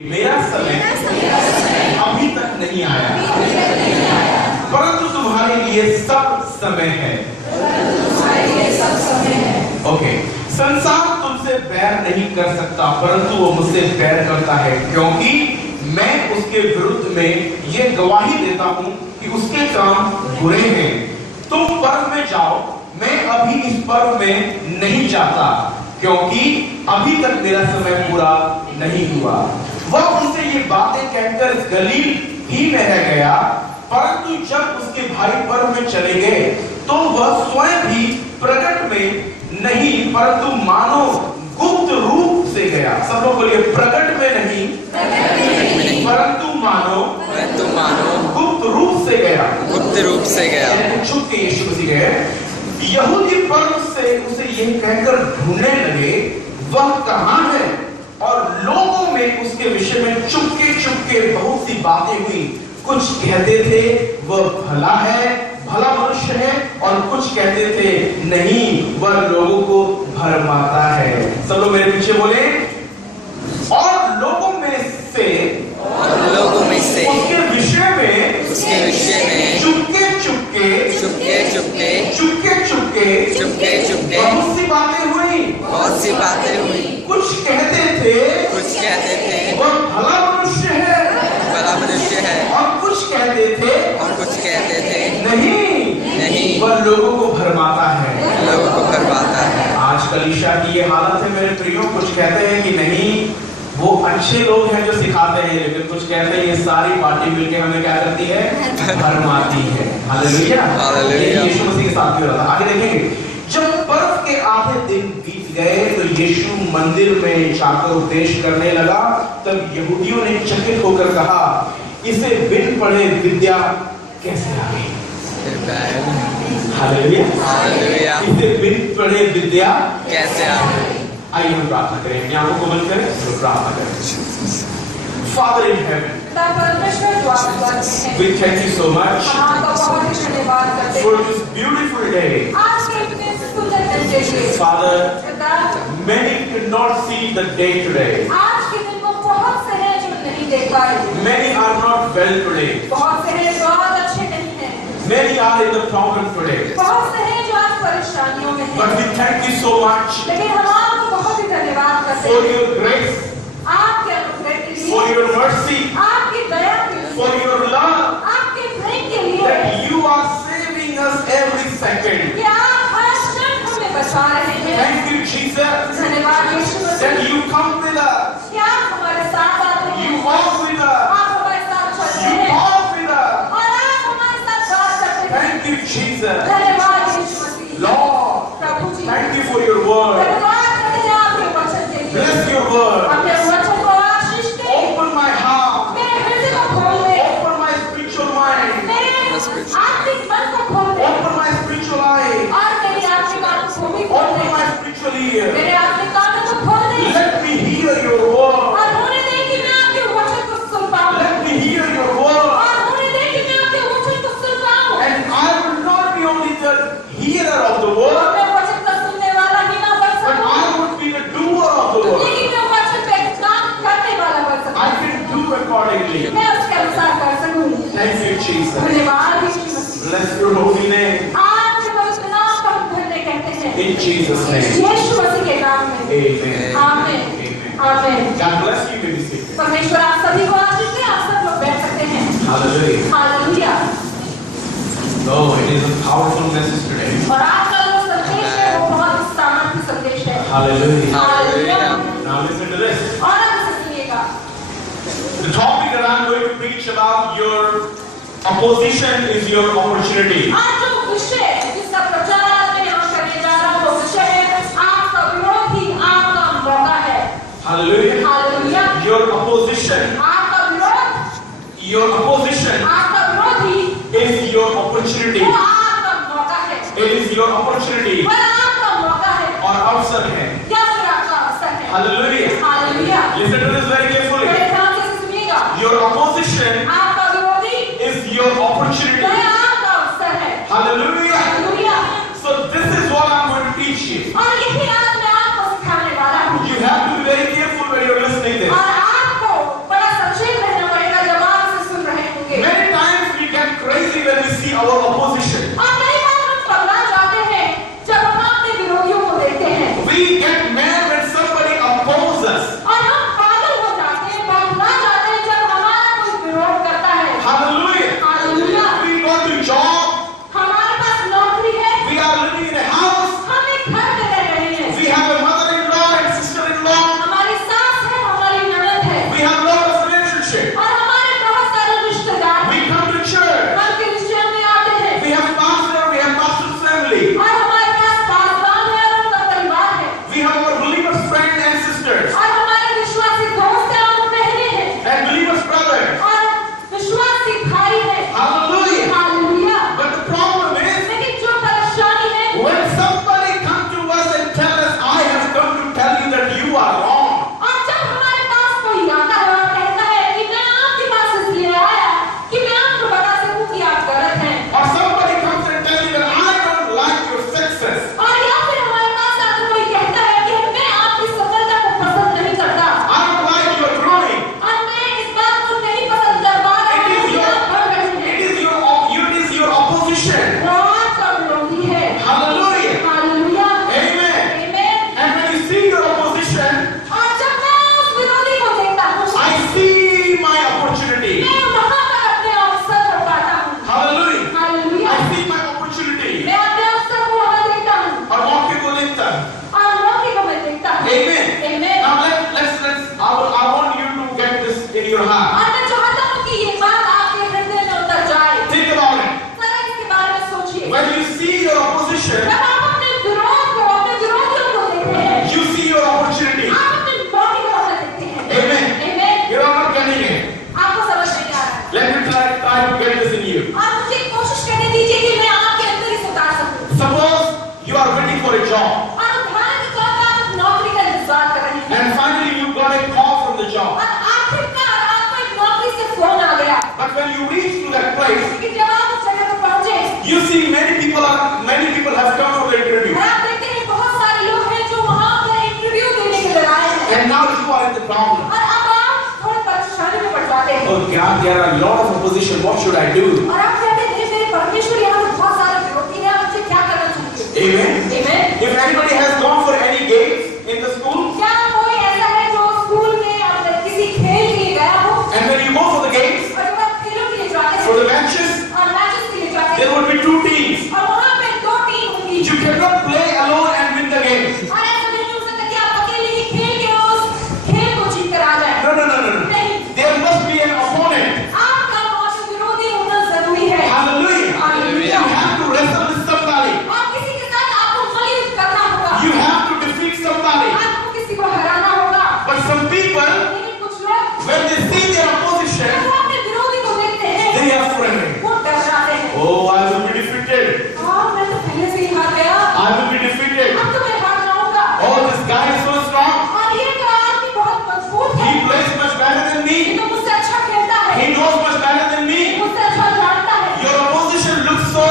मेरा समय अभी तक नहीं आया, परंतु तुम्हारे लिए सब समय है। ओके, संसार तुमसे बैर नहीं कर सकता, परंतु वो मुझसे बैर करता है, क्योंकि मैं उसके विरुद्ध में ये गवाही देता हूं कि उसके काम बुरे हैं। तुम पर्व में जाओ, मैं अभी इस पर्व में नहीं जाता, क्योंकि अभी तक मेरा समय पूरा नहीं हुआ। वह उनसे ये बातें कहकर गलील ही में रह गया, परंतु जब उसके भाई पर्व में चले गए तो वह स्वयं भी प्रकट में नहीं, परंतु मानो गुप्त रूप से गया। सब लोग बोलिए, प्रकट में नहीं, परंतु मानो गुप्त रूप से गया। छुप के यीशु मसीह गए। यहूदी पर्व से उसे यह कहकर ढूंढने लगे, वह कहां है? और लोगों में उसके विषय में चुपके बहुत सी बातें हुई। कुछ कहते थे वह भला मनुष्य है, और कुछ कहते थे नहीं, वह लोगों को भरमाता है। सब लोग मेरे पीछे बोले, और लोगों में से उसके विषय में चुपके बहुत सी बातें हुई। कुछ कहते थे वह भला मनुष्य है, और कुछ कहते थे नहीं, वह लोगों को भरमाता है। आज कलीसिया की ये हालत है मेरे प्रियो। कुछ कहते हैं कि नहीं, वो अच्छे लोग हैं जो सिखाते हैं, लेकिन कुछ कहते हैं ये सारी पार्टी मिलकर हमें क्या करती है? भरमाती है। हालेलुया। यीशु मसीह के साथ भी हो रहा था। आगे देखेंगे, जब पर्व के आधे दिन बीत गए तो यीशु मंदिर में जाकर उपदेश करने लगा। तब यहूदियों ने चकित होकर कहा, इसे बिन पढ़े विद्या कैसे आ गई? हालेलुया। इसे बिन पढ़े विद्या कैसे आ गई? आइए हम प्रार्थना करें, आंखों को बंद करें, प्रार्थना करें। Father in heaven, we thank you so much for this beautiful day. Father, many could not see the day today. Many are not well today. Many are in the problem today. But we thank you so much for your grace, for your mercy, for your love, that you are saving us every second. Thank you, Jesus, that you come with us, you walk with us, you talk with us. Thank you, Jesus. Lord, thank you for your word. Bless your word. Open my heart. Open my spiritual mind. Open my spiritual eye. Open my spiritual ear. Let me hear your word. Let me hear your word. And I will not be only the hearer of the word, but I would be the doer of the word. I can do accordingly. Thank you, Jesus. Bless your holy name. In Jesus' name. Amen. Amen. God bless you. May be seated. परमेश्वर आप सभी को आशीष दे। आप सब लोग बैठ सकते हैं। Hallelujah. Hallelujah. Oh, it is a powerful message today. और आज का जो संदेश है वो बहुत सामर्थ्य संदेश है। Hallelujah. Now listen to this. और अब इसे सुनिएगा। The topic that I'm going to preach about, your opposition is your opportunity. आज जो विषय जिसका प्रचार मैं यहाँ करने जा रहा हूँ, वो विषय है आपका विरोध ही आपका मौका है। Hallelujah. हालेलुया। Your opposition. आपका विरोध। Your opposition. आपका विरोध ही is your opportunity. वो आपका मौका है। It is your opportunity. वो आपका मौका है। और अवसर है। या फिर आपका अवसर है। Hallelujah. Hallelujah. Listen to this very carefully. मेरे ध्यान से सुनिएगा। Your opposition आपका विरोधी is your opportunity. वो आपका अवसर है। Hallelujah. Hallelujah. So this is what I'm going to teach you. और यही आज मैं आपको सिखाने वाला हूँ। You have to be very careful when you're listening this. और आपको We have a lot of relationships. और हमारे बहुत सारे रिश्तेदार We come to church. हम क्रिश्चियन में आते हैं We have pastor, we have pastor's family. और हमारे पास पासवान है और उनका परिवार है We have our believers, friends and sisters. और हमारे विश्वासी दोस्त हैं और बहनें हैं And believers, brothers. और विश्वासी भाई हैं Hallelujah. Hallelujah But the problem is, लेकिन जो परेशानी है when somebody comes to us and tell us, I have come to tell you that you are wrong. और जब हमारे पास कोई आता है और कहता है कि मैं आपके पास इसलिए आया कि मैं आपको बता सकूं कि आप गलत हैं Or somebody comes and tells you that I don't like your success. और या फिर हमारे पास आकर कोई कहता है कि मैं आपकी सफलता को पसंद नहीं करता I don't like your growing. और मैं इस बात को नहीं पसंद कर पा रहा हूं कि आप बढ़ रहे हैं It is your opposition. वो आपका विरोधी है Hallelujah. Hallelujah Amen. आमीन And when you see your opposition, और जब मैं उस विरोधी को देखता हूं I see my opportunity. मैं वहां पर अपने अवसर को पाता हूं Hallelujah. Hallelujah I see my opportunity. मैं अपने अवसर को वहां देखता हूं और मौके को देखता हूं. और मौके को मैं देखता हूं Amen. आमीन Now I want you to get this in your heart. और मैं चाहता हूं कि ये बात आपके हृदय में उतर जाए Think about it. जरा इसके बारे में सोचिए When you see your opposition, जब आप अपने विरोध को अपने विरोधियों को देखते हैं you see your opportunity. आप अपने मौके को वहां देखते हैं Amen. आमीन You are not getting it. आपको समझ नहीं आ रहा है Let me try to get this in you. और मुझे कोशिश करने दीजिए कि मैं आपके अंदर इसे उतार सकूं Suppose you are waiting for a job और उदाहरण के तौर पर आप नौकरी का इंतजार कर रहे हैं and finally you got a call from the job. और आखिरकार आपको एक नौकरी से फोन आ गया But when you reach to that place, लेकिन जब आप उस जगह पर पहुंचे you see many people have come for the interview. और आप देखते हैं बहुत सारे लोग हैं जो वहां पर इंटरव्यू देने के लिए आए हैं And now you are in the problem. और अब आप थोड़ी परेशानी में पड़ जाते हैं Oh God, there are a lot of opposition. What should I do? और आप कहते हैं मेरे परमेश्वर यहाँ पे बहुत सारे विरोधी हैं मुझे क्या करना चाहिए Amen. आमीन If anybody has gone for any games in the school, क्या कोई ऐसा है जो स्कूल में अपने किसी खेल के लिए गया हो and when you go for the games, और जब आप खेलों के लिए जाते for हैं the matches, और मैचेस के लिए जाते there हैं would be two teams. और वहाँ पे दो टीम होंगी You cannot play alone and win the game. और ऐसा नहीं हो सकता कि आप अकेले ही खेल के उस खेल को जीत कर आ जाए No. नहीं There must be an opponent. आपका वहाँ पे विरोधी होना जरूरी है Hallelujah. Hallelujah. You have to wrestle with somebody. और किसी के साथ आपको खलीद करना होगा You have to defeat somebody. आपको किसी को हराना होगा But some people, लेकिन कुछ लोग when they see their opposition, जब वो अपने विरोधी को देखते हैं they are afraid. वो डर जाते हैं Oh, I will be defeated. मैं तो पहले से ही हार गया I will be defeated. अब तो मैं हार जाऊंगा Oh, this guy is so strong. और ये आदमी बहुत मजबूत है He plays much better than ये me. तो मुझसे अच्छा खेलता है He knows much better than me. मुझसे अच्छा जानता है Your opposition looks so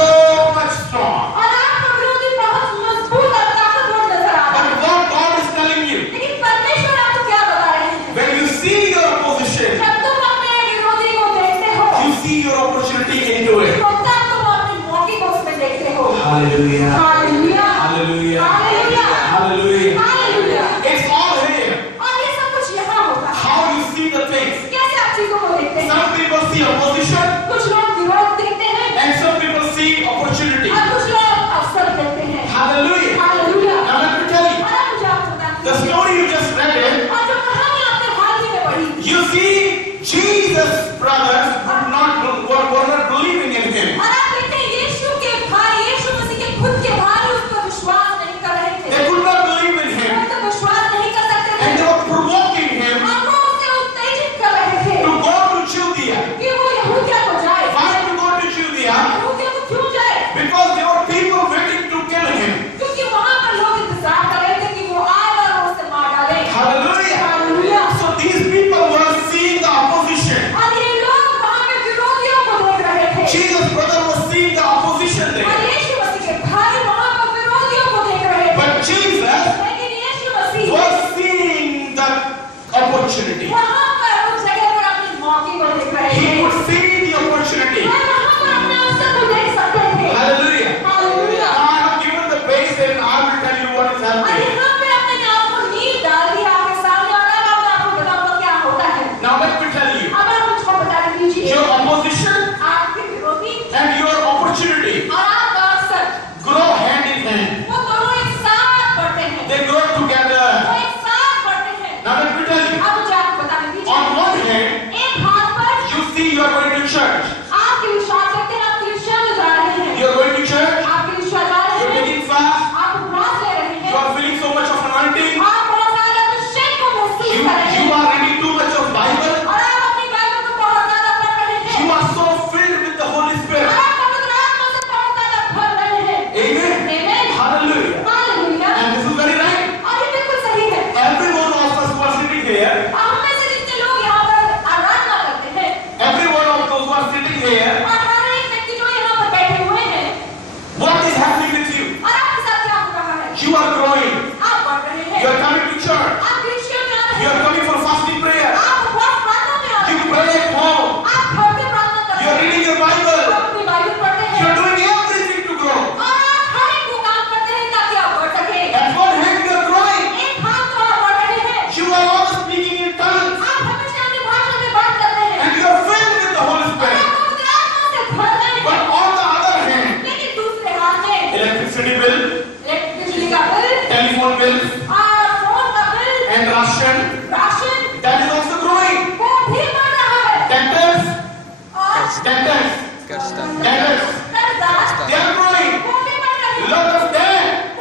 much strong. और आपका विरोधी बहुत मजबूत और ताकतवर नजर आ रहा But है what God is telling you, लेकिन परमेश्वर आपको क्या बता रहे हैं when you see your opposition, जब तुम अपने विरोधी को देखते हो you see your opportunity into it. तो तब तुम अपने मौके को उसमें देखते हो Hallelujah. Hallelujah Hallelujah. Hallelujah Hallelujah. Hallelujah It's all here. और ये सब कुछ यहाँ होता है How you see the things. कैसे आप चीजों को देखते हैं Some people see opposition कुछ लोग विरोध देखते हैं and some people see opportunity. और कुछ लोग अवसर देखते हैं Hallelujah. Hallelujah Now let me tell you, और अब मुझे आपको बताना the story you just read it, और जो कहानी आपने हाल ही में पढ़ी you see Jesus' brothers were not believing in him. और आप देखते हैं यीशु के भाई यीशु मसीह के खुद के भाई उस पर विश्वास नहीं कर रहे थे They could not believe in him. वो तो विश्वास नहीं कर सकते थे And they were provoking him और वो उसे उत्तेजित कर रहे थे to go to Judea. कि वो यहूदिया को जाए Why to go to Judea? यहूदिया को क्यों जाए Because there were people waiting to kill him. क्योंकि वहां पर लोग इंतजार कर रहे थे कि वो आए और उसे मार डाले Hallelujah. Hallelujah So these people were seeing the opposition. और ये लोग debtors, debtors, they are growing. Lot of debt.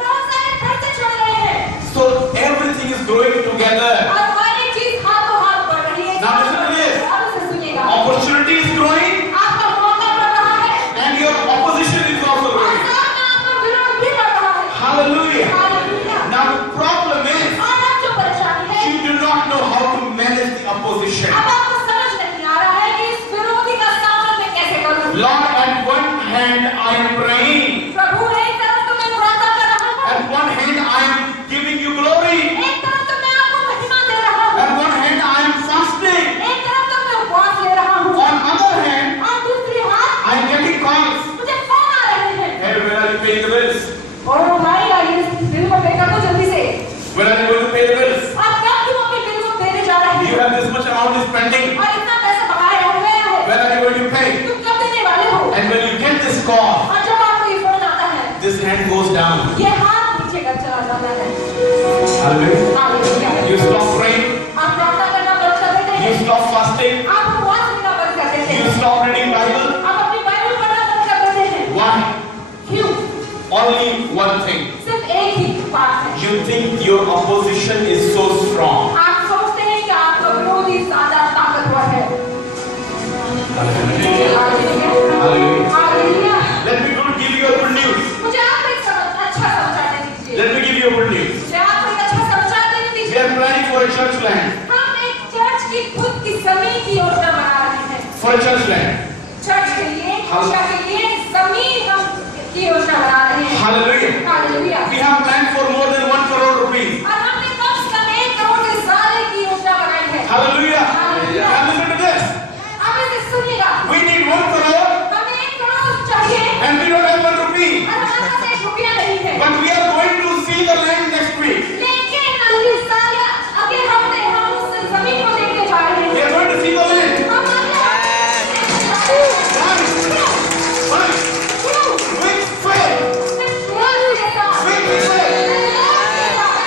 So everything is growing together. Now listen to this. Opportunity is growing and your opposition is also growing. Hallelujah. Now the problem is you do not know how to manage the opposition. Lord, at one hand I am praying. At one hand I am giving you glory. At one hand I am fasting. On other hand, I am getting calls. Hey, when are you paying the bills? When are you going to pay the bills? You have this much amount is pending. When are you going to pay? And when you get this call, this hand goes down. Hallelujah. You stop praying. You stop fasting. You stop reading Bible. Why? Only one thing. You think your opposition is so strong. Hallelujah. Let me give you a good news. Let me give you a good news. We are planning for a church land. For a church land. Hallelujah. We have planned for more than 1 crore rupees. Hallelujah. Now listen to this. We need 1 crore and we don't have 1 rupee. But we are going to see the land next week. We are going to see the land. With faith.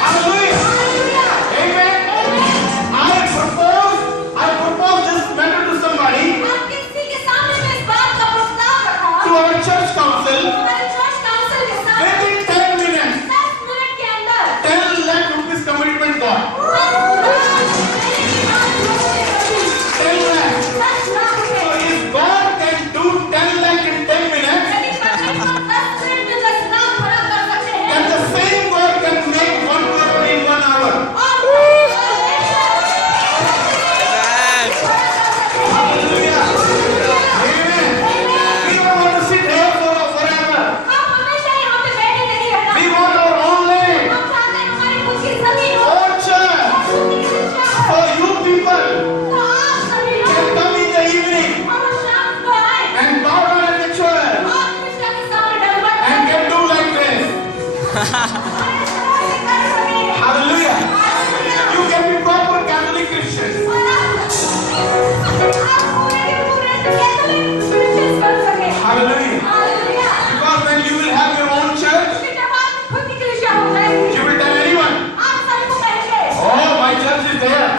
Hallelujah. Amen. I propose this matter to somebody, to our church council. Within 10 minutes, 10 lakh rupees commitment got. 10 lakh. So if God can do 10 lakh in 10 minutes, then the same God can make 1 crore in 1 hour. Hallelujah. Amen. We don't want to sit here forever. We want our own land, own church. So you people can come in the evening and bow down at the church and can do like this. Hallelujah. You can be proper Catholic Christians. Hallelujah. Because when you will have your own church, you will tell anyone, oh, my church is there.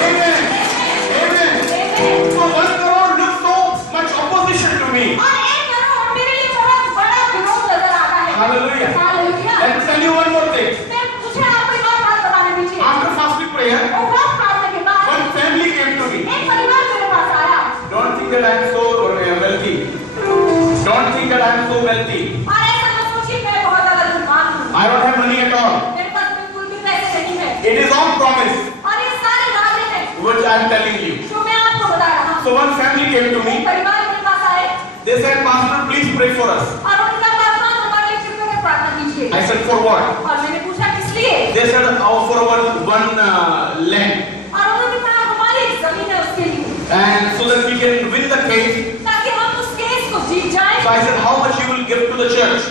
Amen. Amen. So 1 crore looks so much opposition to me. Hallelujah. Let me tell you one more thing. After fasting prayer, one family came to me. Don't think that I am so wealthy. Don't think that I am so wealthy. I don't have money at all. It is all promise, which I am telling you. So one family came to me. They said, Pastor, please pray for us. I said, for what? They said, for our one land. And so that we can win the case. So I said, how much you will give to the church?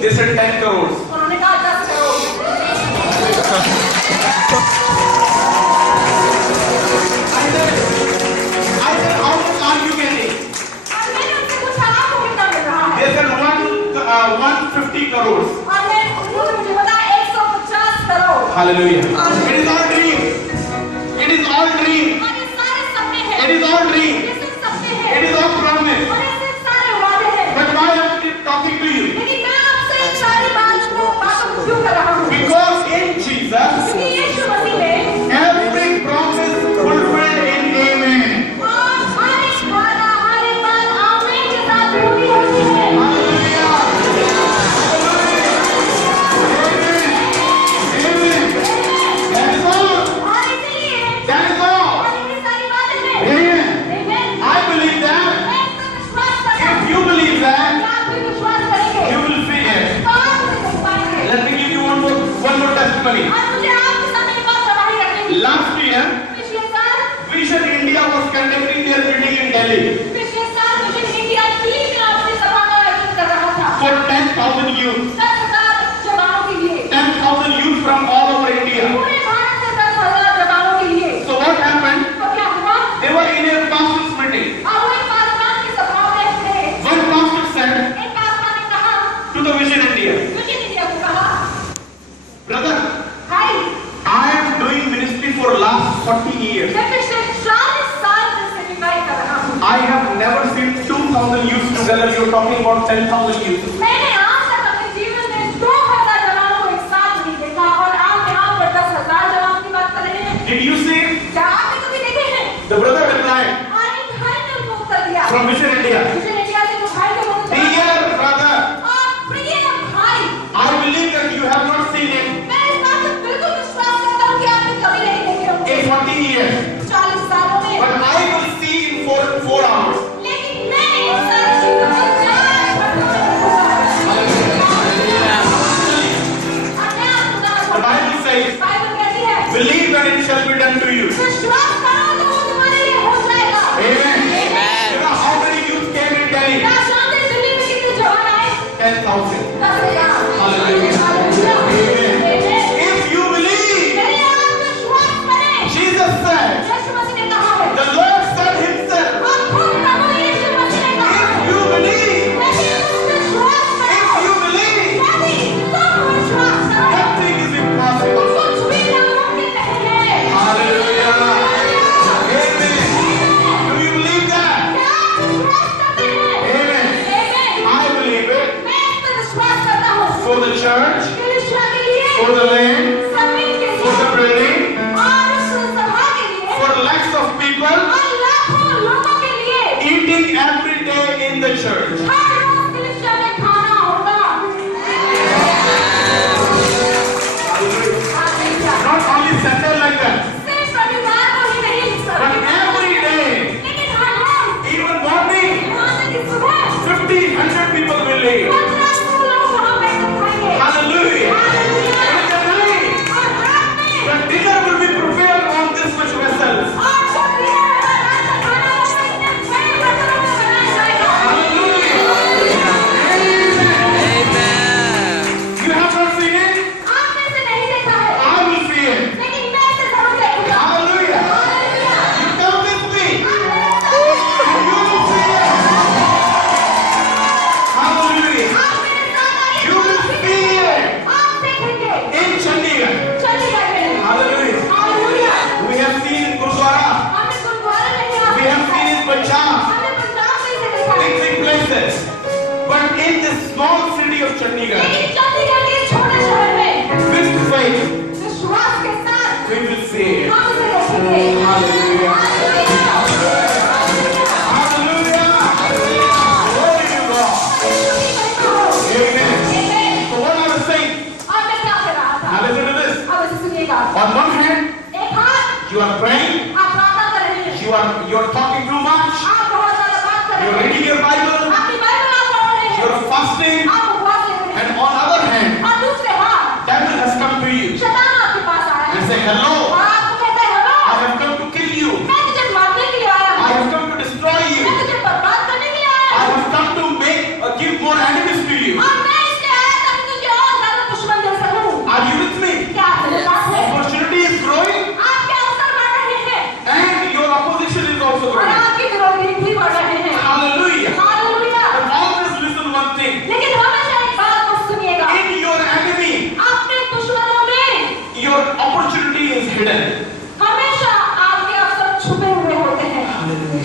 They said 10 crores. I said, how much are you getting? They said 150 crores. Hallelujah. It is all dream. It is all dream. और ये सारे सपने हैं, It is all dream. ये सब सपने हैं, It is all promise. और ये सब सारे वादे हैं। But why I keep talking to you? लेकिन मैं आपसे इन सारी बातों को क्यों कर रहा हूँ? Because in Jesus, क्योंकि यीशु मसीह में every promise fulfilled in Amen. और हर एक वादा, हर एक बात आमीन के साथ पूरी होती है। Hallelujah. Amen. That is all. और इसलिए That is all. और ये सारी बातें हैं। Amen. Amen. I believe that. मैं इस पर विश्वास करता If हूँ। you believe that, आप भी विश्वास करेंगे, you will see it. तो आप उसे देख पाएंगे। Let me give you one more testimony. और मुझे आपके सामने एक बात गवाही रखनी है। Last year, पिछले साल Vision India was conducting their meeting in Delhi mission India team में अपनी सभा का आयोजन कर रहा था for 10,000 youth. 10,000 जवानों के लिए, 10,000 youth from all over India. पूरे भारत से 10,000 जवानों के लिए। So what happened? तो क्या हुआ? They were in a conference meeting. और वो एक पासवान की सभा में थे। One pastor said एक पासवान ने कहा, to the Vision India, mission India को कहा, brother, भाई, I am doing ministry for last 40 years. मैं पिछले 40 साल से सेवाएं कर रहा हूँ। I have never seen 2,000 youth together. You're talking about 10,000 youth. मैंने आज तक अपने जीवन में 2,000 जवानों को एक साथ नहीं देखा, और आप यहाँ पर 10,000 जवानों की बात कर रहे हैं। Did you see? क्या आपने कभी देखे हैं? The brother replied और एक भाई ने उनको उत्तर दिया, from Vision India, mission India से वो भाई ने उनको उत्तर दिया, dear brother, और प्रिय भाई, I believe that you have not seen it मैं इस बात से बिल्कुल विश्वास करता हूँ कि आपने कभी नहीं देखे होंगे in 40 years, 40 सालों में, but I will see in 4 hours. लेकिन मैं इन सारी चीजों को 4 घंटों में देखूंगा। और मैं आपको बताना The चाहता हूँ, Bible says, बाइबल कहती है, believe and it shall be done to you. विश्वास करो तो वो तुम्हारे लिए हो जाएगा। Amen. You know how many youth came in Delhi? क्या जानते हैं दिल्ली में कितने जवान आए? 10,000. 10,000। Hallelujah. Hallelujah. If you believe, यदि आप विश्वास करें, Jesus said, यीशु मसीह ने कहा है, the Lord said himself, और खुद प्रभु यीशु मसीह ने कहा है, if you believe, यदि तुम विश्वास करो, if you believe, यदि तुम विश्वास करो, nothing is impossible. कुछ भी नामुमकिन नहीं है। Hallelujah. Amen. Do you believe that? क्या आप विश्वास करते हैं? Amen. आमीन। I believe it. मैं इस पर विश्वास करता हूँ। For the church, कलीसिया के लिए, for the land, जमीन के for the लिए, building, और उस सभा के लिए, for lakhs of people और लाखों लोगों के लिए, eating every day in the church. हर रोज कलीसिया में खाना होगा। Hallelujah. Not only Sunday like that, सिर्फ रविवार को ही नहीं, but every day, लेकिन हर रोज, even morning, यहाँ तक कि सुबह 50, 100 people will leave. 1500 लोग वहाँ पे इकट्ठा होंगे। Hallelujah. Hallelujah. In the night,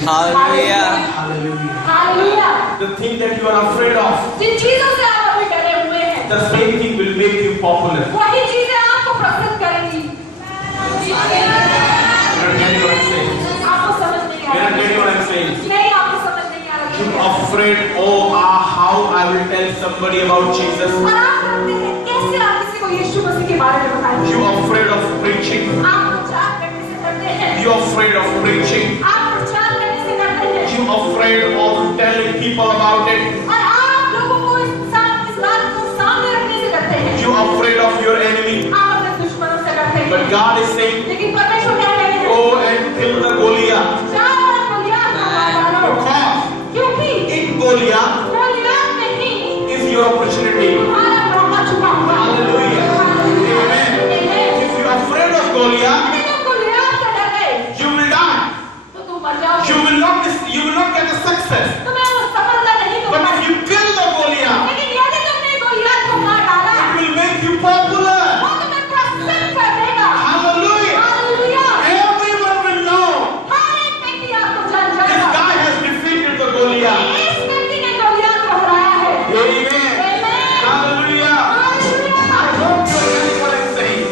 Hallelujah. Hallelujah. Hallelujah. The thing that you are afraid of, जिन चीजों से आप अभी डरे हुए हैं, the same thing will make you popular. वही चीजें आपको प्रसन्न करेंगी। You don't get what I'm saying. आपको समझ नहीं आ You रहा। don't get what I'm saying. नहीं, आपको समझ नहीं आ रहा। You're afraid, how I will tell somebody about Jesus. और आप डरते हैं, कैसे आप किसी को यीशु मसीह के बारे में बताएंगे? You're afraid of preaching. आप प्रचार करने से डरते हैं। You're afraid of preaching. आप प्रचार करने से डरते हैं। You're afraid of telling people about it. और आप लोगों को इस बात को सामने रखने से डरते हैं। You're afraid of your enemy. आप अपने दुश्मनों से डरते हैं। But God is saying, लेकिन परमेश्वर कह रहे हैं, go and kill the Goliath. जाओ और गोलियत को मार डालो। Because क्योंकि in Goliath गोलियत में ही is your opportunity. तुम्हारा मौका छुपा हुआ है। Hallelujah. Amen. Amen। If you're afraid of Goliath, यदि तुम गोलियत से डर गए, you will die. तो तुम मर जाओगे। You will not get the success. तुम्हें वो सफलता नहीं But मिलेगी। if you kill the Goliath, लेकिन यदि तुमने गोलियत को मार डाला, it will make you popular. वो तुम्हें प्रसन्न कर देगा। Hallelujah. Hallelujah. Everyone will know हर एक व्यक्ति आपको जान this जाएगा। guy has defeated the Goliath. इस व्यक्ति ने गोलियत को हराया है। Amen. Amen। Hallelujah. Hallelujah. I hope you're getting what I'm saying.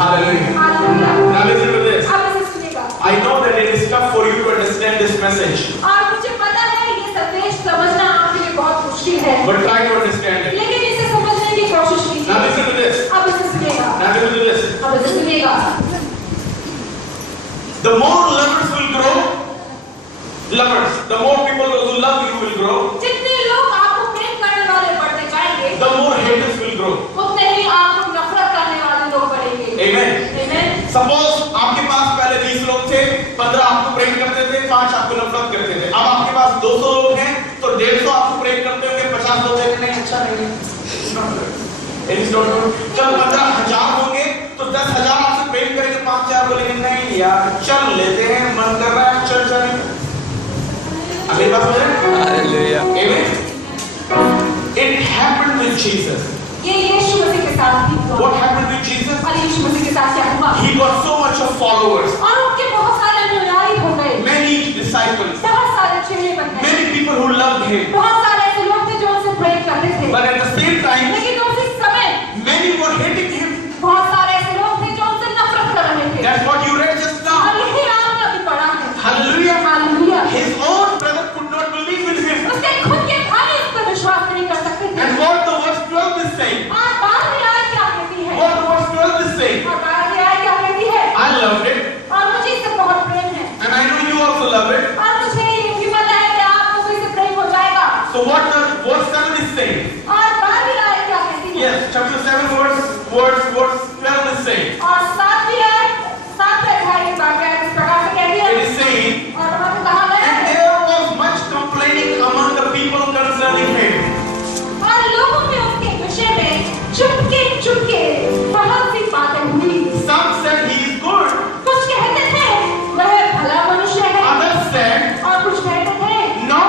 Hallelujah. Hallelujah. Now listen to this. आप इसे सुनिएगा। I know that it is tough for you to understand this message, और मुझे पता है ये संदेश समझना आपके लिए बहुत मुश्किल है, but try to understand it. लेकिन इसे समझने की कोशिश Now कीजिए। listen to this. अब इसे सुनिएगा। Now listen to this. अब इसे सुनिएगा। The more lovers will grow, the more people who love you will grow, जितने लोग आपको प्रेम करने वाले बढ़ते जाएंगे, the more haters will grow. उतने ही आपको नफरत करने वाले लोग बढ़ेंगे। Amen. Amen। Suppose आपके पास पहले 20 लोग थे, 15 आपको प्रेम करते थे, 5 आपको नफरत करते थे। अब आपके पास 200 लोग हैं, तो 150 आपको प्रेम करते होंगे, 50 लोग हैं नहीं अच्छा नहीं है। It is not good. जब 15,000 होंगे, तो 10,000 आपसे प्रेम करेंगे, 5,000 बोलेंगे नहीं यार चल लेते हैं, मन कर रहा है चल चलें। अगली बात हो जाए। Hallelujah. Amen. It happened with Jesus. ये यीशु मसीह के साथ भी हुआ। What happened with Jesus? और यीशु मसीह के साथ क्या हुआ? He got so much of followers, और उनके बहुत सारे अनुयायी हो गए, many disciples, बहुत सारे चेले बन गए, many people who loved him. बहुत सारे ऐसे लोग थे जो उनसे प्रेम करते थे, But at the same time, लेकिन उसी समय many were hating him. बहुत सारे ऐसे लोग थे जो उनसे नफरत कर रहे थे। That's what you read just now. और यही आपने अभी पढ़ा है। Hallelujah. Hallelujah. His own brother could not believe in him. उसके खुद के भाई उस पर विश्वास नहीं कर सकते थे। And what the verse 12 is saying. और 12वीं आयत क्या कहती है? What the verse 12 is saying. और 12वीं आयत क्या कहती है? I loved it. और मुझे इससे बहुत प्रेम है। And I know you also love it. और मुझे ये भी पता है कि आपको भी इससे प्रेम हो जाएगा। So what the verse 7 is saying. और 12वीं आयत क्या कहती है? Yes, chapter 7 verse 12 is saying. और 7वीं आयत 7वें अध्याय की 12वीं आयत इस प्रकार से कहती है। It is saying, और वहाँ पे कहा गया and है, there was much complaining among the people concerning him. और लोगों में उसके विषय में चुपके बहुत सी बातें हुई। Some said he is good. कुछ कहते थे वह भला मनुष्य है, Others said, और कुछ कहते थे no,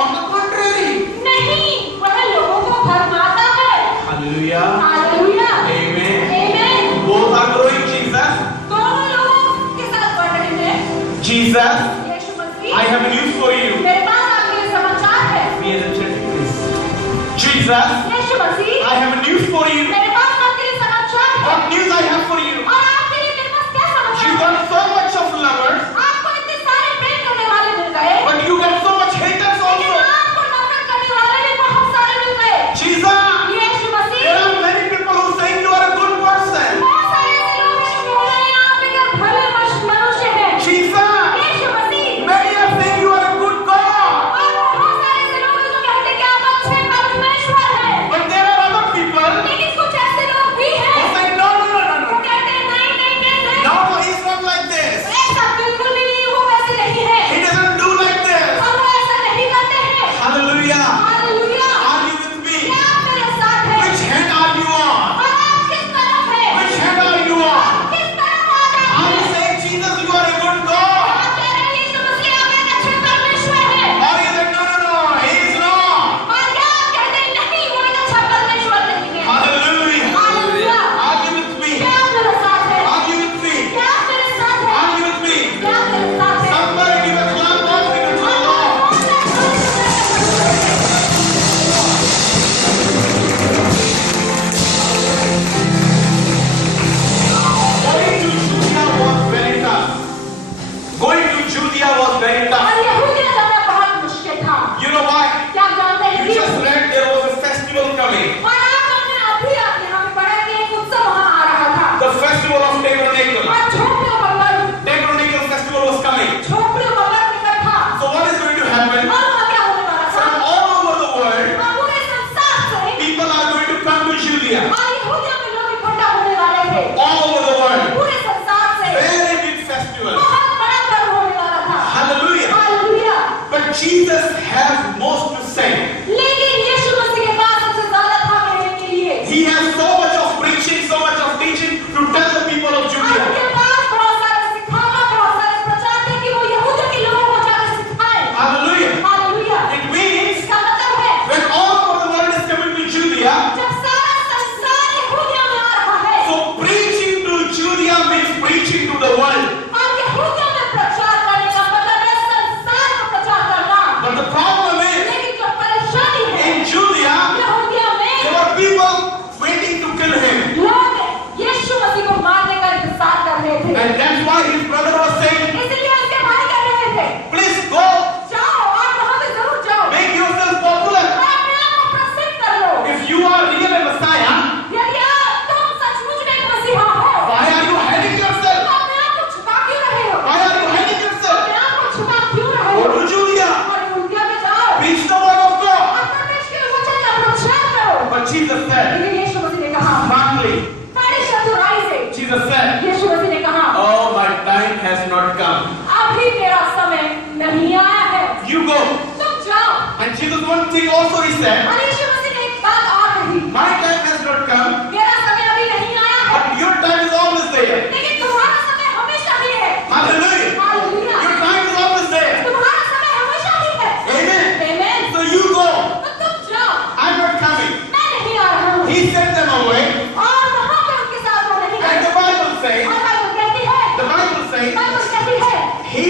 on the contrary. नहीं, वह लोगों को भरमाता है। Hallelujah. हालेलुया। Amen. आमीन। Both are growing. Jesus. दोनों लोगों के साथ बढ़ रहे हैं। Jesus, यीशु मसीह, I have news for you. मेरे पास आपके लिए समाचार है। Be energetic, please. Jesus, Yeshu Masih, I have news for you. मेरे पास आपके लिए समाचार है। What news I have for you? और आपके लिए मेरे पास क्या समाचार You है? got so much of lovers, आपको इतने सारे प्रेम करने वाले मिल गए, but you got so much haters लेकिन also. आपको नफरत करने वाले भी बहुत सारे मिल गए। Jesus, यीशु मसीह, there are many people who say you are a good person. बहुत सारे ऐसे लोग हैं जो कह रहे हैं आप एक भले मनुष्य हैं। Jesus, यीशु मसीह, many are saying you are a good God. और बहुत सारे ऐसे लोग हैं जो कहते हैं कि आप अच्छे परमेश्वर हैं। But there are other people लेकिन कुछ ऐसे लोग भी हैं who say no, no, no, no, वो no. कहते हैं नहीं नहीं नहीं नहीं, No, no, he's not like this. ऐसा बिल्कुल भी But Jesus said, लेकिन यीशु मसीह ने कहा, smartly, बड़ी चतुराई से Jesus said, यीशु मसीह ने कहा, oh, my time has not come. अभी मेरा समय नहीं आया है, You go. तुम जाओ। And Jesus, one thing also he said, और यीशु मसीह ने एक बात और कही, my time has not come, मेरा समय अभी नहीं आया है, but your time is always there. लेकिन तुम्हारा समय हमेशा ही है। Hallelujah. Hallelujah. Your time is always there. तुम्हारा समय हमेशा ही है। Amen. आमीन। So you go. तो तुम जाओ, I'm not coming. मैं नहीं आ रहा हूँ। He sent them away. और वहाँ पे उनके साथ वो नहीं गए। And the Bible says, और बाइबल कहती है, बाइबल कहती है, he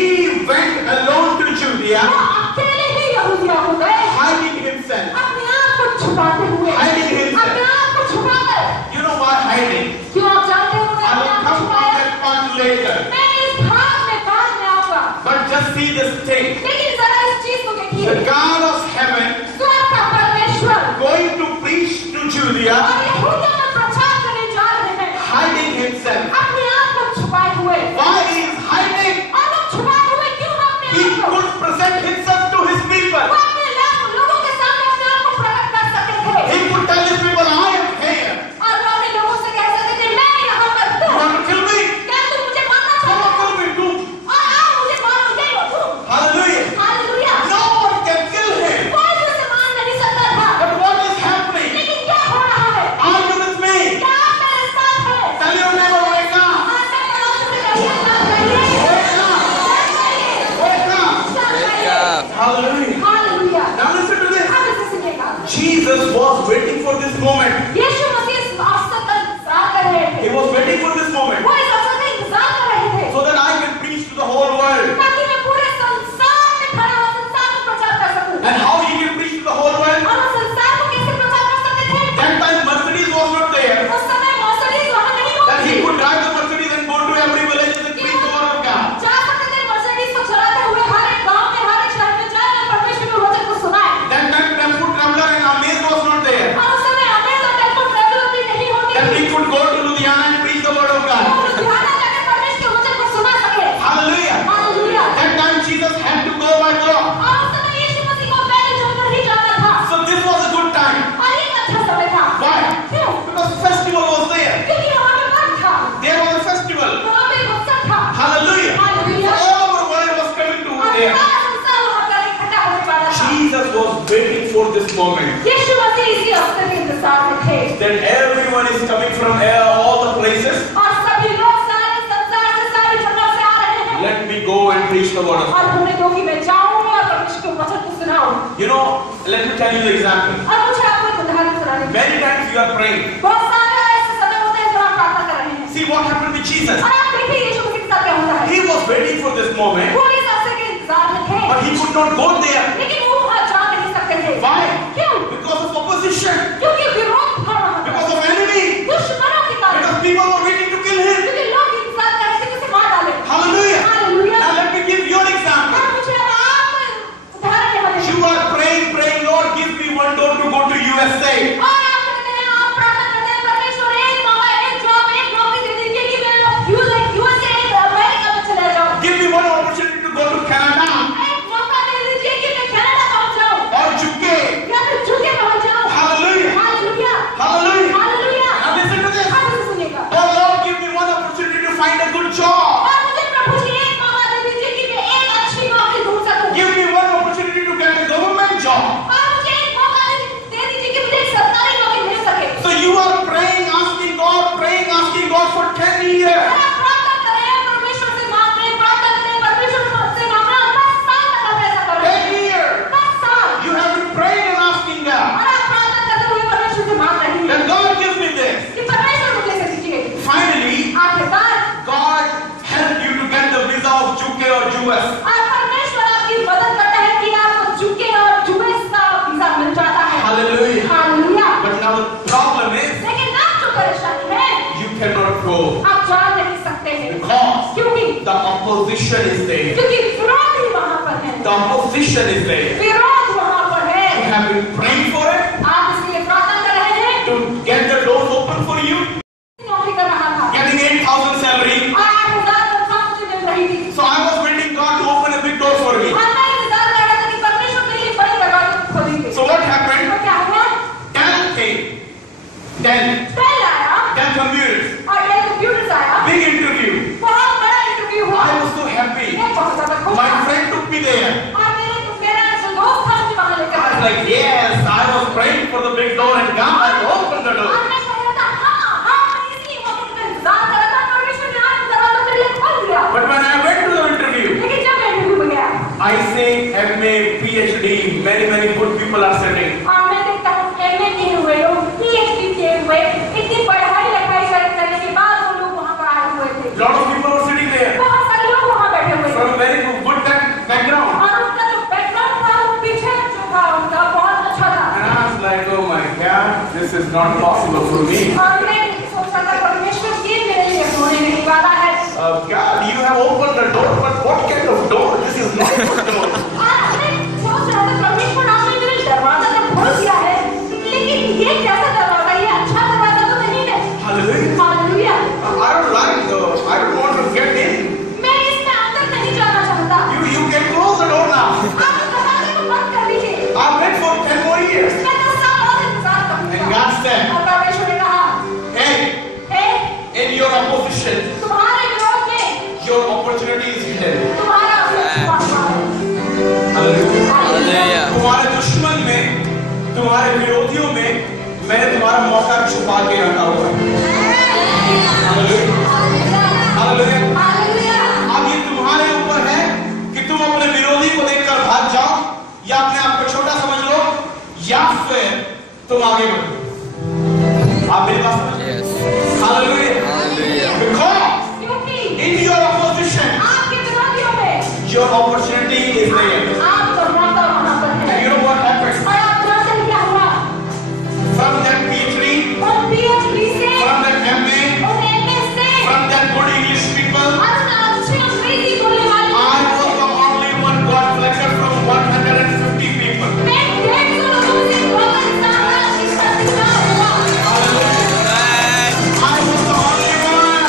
went alone to Judea, वो अकेले ही यहूदिया को गए, hiding himself. अपने आप को छुपाते हुए, Hiding himself. अपने आप को छुपाकर। You know why hiding? क्यों आप जानते हो उन्होंने I अपने will आप को come to छुपाया? that part later. मैं इस भाग में आऊंगा। But just see this thing. लेकिन जरा इस चीज को देखिए, The God of heaven स्वर्ग का परमेश्वर going to preach to Judea, और यहूदियों में प्रचार करने जा रहे हैं, hiding himself. अपने आप को छुपाए हुए। Why he is hiding? और वो छुपाए हुए क्यों हैं अपने He आप को? could present himself to his people. वो अपने लोगों के सामने अपने आप को प्रकट कर सकते थे। He could tell his people, I am here. और वो अपने लोगों से कह सकते थे, मैं यहाँ पर You हूँ। want to kill me? क्या तुम मुझे मारना Come चाहते on, हो? kill me too. और आओ मुझे मारो, ये लो तुम। Hallelujah. Hallelujah. No one can kill him. कोई भी उसे मार नहीं सकता था। But what is happening? लेकिन क्या हो रहा है? Are you with me? क्या आप मेरे साथ हैं? Tell your neighbor, wake up. आज मैं पड़ोस में कहिए, साथ कहिए। Wake up. साथ कहिए। Wake up. साथ कहिए। Hallelujah. Hallelujah. Now listen to this. अब इसे सुनिएगा। Jesus was waiting for this moment. यीशु मसीह इस अवसर का इंतजार कर रहे He थे। was waiting for this moment वो इस अवसर का इंतजार कर रहे थे, so that I can preach to the whole world. ताकि मैं पूरे संसार में खड़ा होकर संसार को प्रचार कर सकूं। And how he can preach to the whole world? और वो संसार को कैसे प्रचार कर सकते थे? That time Mercedes was not there. उस समय मर्सिडीज वहाँ नहीं That होती he थी। could drive the Mercedes and go to every village and preach the word of God. जा सकते थे मर्सिडीज को चलाते हुए हर एक गांव में, हर एक शहर में जाए और परमेश्वर के वचन को सुनाए। That time Tempo Traveler and Amaze was not there. और उस समय अमेज़ और टेम्पो ट्रैवलर भी नहीं होती That थी। he could go to Ludhiana and preach the word of वो God. लुधियाना जाकर परमेश्वर के वचन को सुना सके। Hallelujah. Hallelujah. That time Jesus had to go by walk. और उस समय यीशु मसीह को पैदल चलकर ही जाना था। So this was a good time. और ये अच्छा समय था। Why? क्यों? Because festival was there. क्योंकि वहाँ पे पर्व था, There was a festival. वहाँ पे एक उत्सव था। Hallelujah. Hallelujah. All over the world was coming to और there. सारा संसार वहाँ पर इकट्ठा होने वाला था। Jesus was waiting for this moment. यीशु मसीह इसी अवसर के इंतजार में थे। That everyone is coming from all the places. और सभी लोग सारे संसार से, सारी जगह से आ रहे हैं। Let me go and preach the word of और God. उन्हें दो कि मैं जाऊँ और परमेश्वर के वचन को सुनाऊँ। You know, let me tell you the example. और मुझे आपको एक उदाहरण सुनाने दीजिए। Many times you are praying. बहुत सारे ऐसे समय होते हैं जब आप प्रार्थना कर रहे हैं। See what happened with Jesus. और आप देखिए यीशु मसीह के साथ क्या होता है। He was waiting for this moment, वो इस अवसर के इंतजार में थे, but he could not go there. लेकिन वो वहाँ जा नहीं सकते थे। Why? क्यों? Because of opposition. क्योंकि विरोध था वहाँ पर। Because of enemy. दुश्मनों के कारण। Because people were waiting to kill him. क्योंकि लोग इंतजार कर रहे थे कि उसे मार डाले। Hallelujah. Hallelujah. Now let me give your example. और मुझे अब आप उदाहरण यहाँ दें। You are praying, Lord, give me one door to go to USA. और आप कहते हैं, आप प्रार्थना करते हैं, परमेश्वर एक मौका, एक जॉब, एक नौकरी दे दीजिए कि मैं USA, अमेरिका में चला जाऊँ। Give me one opportunity to go to Canada एक मौका दे दीजिए कि मैं कनाडा पहुँच जाऊँ or UK. या फिर UK पहुँच जाऊँ। Hallelujah. Hallelujah. Hallelujah. Hallelujah. Now listen to this. आप इसे सुनिएगा। Oh Lord, give me one opportunity to find a good job. और मुझे प्रभु जी एक मौका दे दीजिए कि मैं एक अच्छी नौकरी ढूंढ सकूं। Give me one opportunity to get a government job. और मुझे एक मौका दे दीजिए कि मुझे एक सरकारी नौकरी मिल सके। So you are praying, asking God for 10 years. और आप प्रार्थना कर रहे हैं, परमेश्वर से मांग रहे हैं, प्रार्थना कर रहे हैं, परमेश्वर से मांग रहे हैं, 10 साल तक आप ऐसा कर रहे हैं। 10 years. 10 साल। You have been praying and asking God. और आप प्रार्थना करते हुए परमेश्वर से मांग रहे हैं Then God give me this. कि परमेश्वर मुझे इसे दीजिए। Finally, आखिरकार God helped you to get the visa of UK or US. और परमेश्वर आपकी मदद करता है कि आपको UK और US का वीजा मिल जाता है। Hallelujah. Hallelujah. But now the problem is लेकिन अब जो परेशानी है, you cannot go आप जा नहीं सकते हैं। because क्योंकि the opposition is there. विरोध ही वहाँ पर है। The opposition is there. विरोध वहाँ पर है। You have been praying for it आप इसलिए प्रार्थना कर रहे हैं। to get the doors open for you. नौकरी कर रहा था Getting 8,000 salary. और 8,000 तनख्वाह मुझे मिल रही थी। So I was waiting God to open a big door for me. और मैं इंतजार कर रहा था कि परमेश्वर मेरे लिए बड़ी दरवाजे खोलेंगे। So what happened? तो क्या हुआ? Daniel came. and God has opened the door. और मैं कह रहा था हाँ मैं इसी वक्त का इंतजार कर रहा था, परमेश्वर ने आज दरवाजा मेरे लिए खोल दिया। But when I went to the interview, लेकिन जब मैं इंटरव्यू में गया I say MA, PhD, many good people are sitting. और मैं देखता हूँ MA किए हुए लोग, PhD किए हुए, इतनी पढ़ाई लिखाई करने के बाद वो लोग वहाँ पर आए हुए थे। Lot of people were sitting there बहुत सारे लोग वहाँ बैठे हुए थे from a very good background. और उनका जो बैकग्राउंड था वो पीछे जो था उनका बहुत अच्छा था। And I was like, oh my God, this is not possible for me. और मैं सोचा था परमेश्वर ये मेरे लिए होने नहीं वाला है। God, you have opened the door, but what kind of door? This is not a good door. मैं सोच रहा था परमेश्वर आपने मेरे दरवाजा तो खोल दिया है, लेकिन ये कैसा दरवाजा, ये अच्छा दरवाजा तो नहीं है। Hallelujah. Hallelujah. I don't want to get in. मैं इसमें अंदर नहीं जाना चाहता। You can close the door now. आप इस दरवाजे को बंद कर दीजिए। I'll wait for 10 more years. मैं 10 साल और इंतजार करूंगा। And God said, और परमेश्वर ने कहा, hey, हे, in your opposition, तुम्हारे विरोध में your opportunity is hidden. तुम्हारा अवसर छुपा हुआ है। Hallelujah. तुम्हारे दुश्मन में, तुम्हारे विरोधियों में मैंने तुम्हारा मौका छुपा के रखा हुआ है। हालेलुया। अब ये तुम्हारे ऊपर है कि तुम अपने विरोधी को देखकर भाग जाओ या अपने आप को छोटा समझ लो या फिर तुम आगे बढ़ो। आप मेरी बात समझ? Hallelujah. Because क्योंकि in your opposition, आपके विरोधियों में your opportunity is there. आपका मौका वहाँ पर है। And you know what happened? और आप जानते हैं क्या हुआ? From that PhD, और PhD से, from that MA, और MA से, from that good English people, और अच्छे अंग्रेजी बोलने वाले I was the only one got selected from 150 people. मैं 150 लोगों से बहुत इंसान हुआ। I was the only one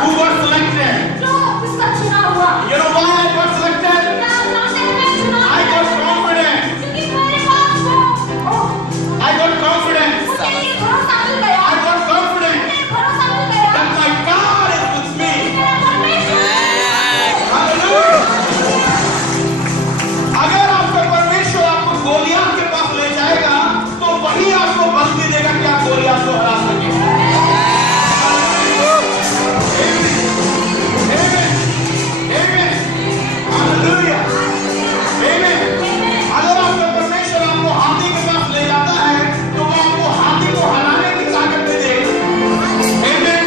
who got selected. जो इसका चुनाव हुआ। You know why I got selected? क्या आप जानते हैं मैं चुनाव I got confidence. क्योंकि मेरे पास वो I got confidence. मुझे ये भरोसा मिल गया। I got confidence मुझे भरोसा मिल गया that my God is with me. मेरा परमेश्वर Hallelujah. अगर आपका परमेश्वर आपको गोलियात के पास ले जाएगा तो वही आपको बल भी देगा कि आप गोलियात को हरा सके। Amen. Hallelujah. Amen. अगर आपका परमेश्वर आपको हाथी के पास ले जाता है तो वो आपको हाथी को हराने की ताकत दे देगा। Amen.